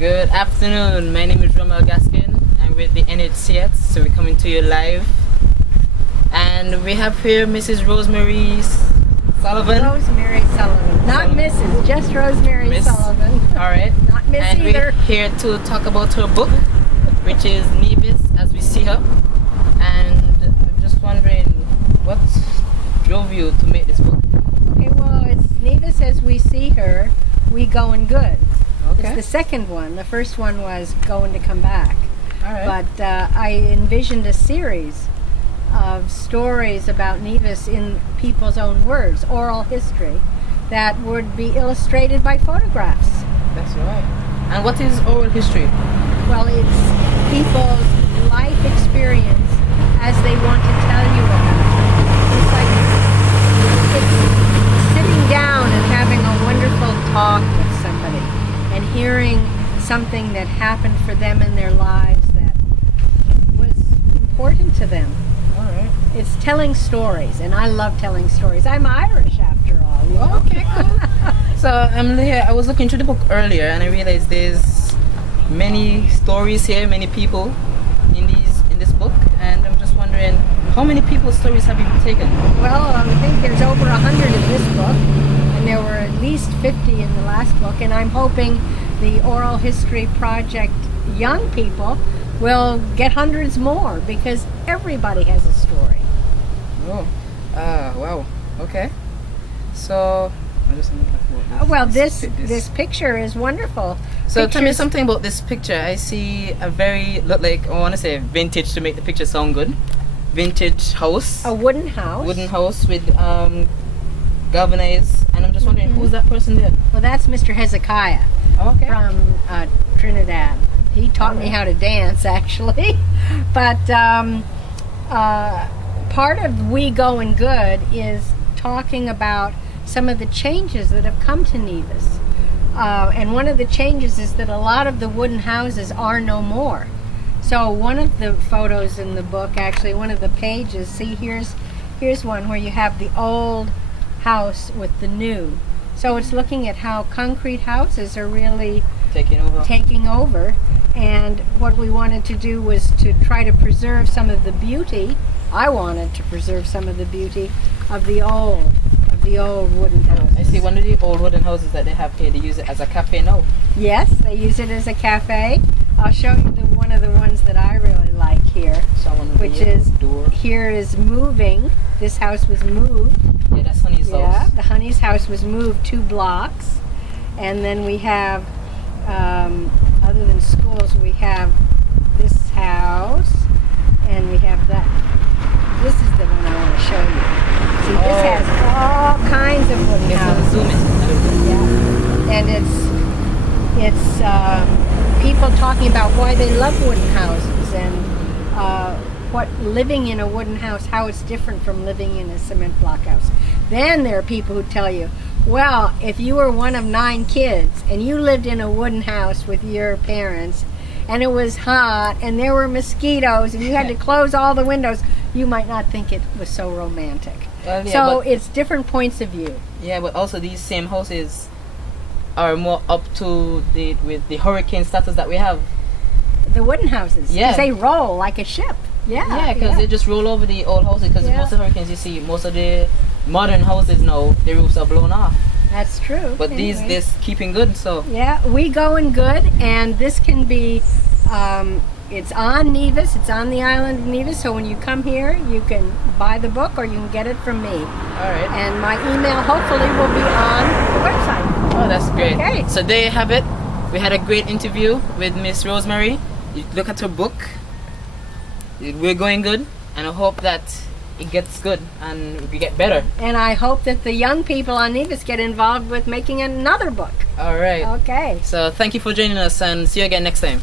Good afternoon. My name is Romel Gaskin. I'm with the NHCS, so we're coming to you live. And we have here Mrs. Rosemary Sullivan. Rosemary Sullivan. Not Mrs., just Rosemary Sullivan. Alright. Not Miss and either. We're here to talk about her book, which is Nevis as we see her. And I'm just wondering, what drove you to make this book? Okay, well, it's Nevis as we see her, we Goin Good. Okay. It's the second one. The first one was Going to Come Back. Alright. But I envisioned a series of stories about Nevis in people's own words, oral history, that would be illustrated by photographs. That's right. And what is oral history? Well, it's people's life experience as they want to tell you about it. It's like it's sitting down and having a wonderful talk with somebody and hearing something that happened for them in their lives that was important to them. All right. It's telling stories, and I love telling stories. I'm Irish, after all. You know? Okay, cool. So I was looking through the book earlier, and I realized there's many stories here, many people in this book, and I'm just wondering, how many people's stories have you taken? Well, I think there's over 100 in this book, and there were at least 50 in the last book, and I'm hoping the Oral History Project young people will get hundreds more, because everybody has a story. Oh, wow. Okay. So, I just Well, this picture is wonderful. So tell me something about this picture. I see a very, look like, I want to say vintage to make the picture sound good. Vintage house. A wooden house. Wooden house with galvanized. And I'm just wondering, who's that person there? Well, that's Mr. Hezekiah from Trinidad. He taught me how to dance, actually. But part of We Goin Good is talking about some of the changes that have come to Nevis. And one of the changes is that a lot of the wooden houses are no more. So one of the photos in the book, actually one of the pages, see here's one where you have the old house with the new. So it's looking at how concrete houses are really taking over. And what we wanted to do was to try to preserve some of the beauty. I wanted to preserve some of the beauty of the old wooden houses. I see one of the old wooden houses that they have here, they use it as a cafe now. Yes, they use it as a cafe. I'll show you one of the ones that I really like here, which is here is moving. This house was moved. Yeah, that's Honey's house. Yeah, the Honey's house was moved 2 blocks. And then we have, other than schools, we have this house, and we have that. This is the one I want to show you. See, this has all kinds of wooden houses. Zoom in. Yeah, and it's people talking about why they love wooden houses and what living in a wooden house, how it's different from living in a cement block house. Then there are people who tell you, well, if you were one of 9 kids and you lived in a wooden house with your parents and it was hot and there were mosquitoes and you had to close all the windows, you might not think it was so romantic. Well, yeah, so it's different points of view. Yeah, but also these same houses are more up to date with the hurricane status that we have. The wooden houses. Yeah. 'Cause they roll like a ship. Yeah, because they just roll over the old houses. Because most of the hurricanes you see, most of the modern houses now, the roofs are blown off. That's true. But anyway. these keeping good, so. Yeah, We Goin Good, and this can be, it's on Nevis, it's on the island of Nevis, so when you come here, you can buy the book or you can get it from me. All right. And my email hopefully will be on the website. Oh, that's great. Okay. So there you have it. We had a great interview with Miss Rosemary. You look at her book. We're going good, and I hope that it gets good and we get better. And I hope that the young people on Nevis get involved with making another book. All right. Okay. So thank you for joining us, and see you again next time.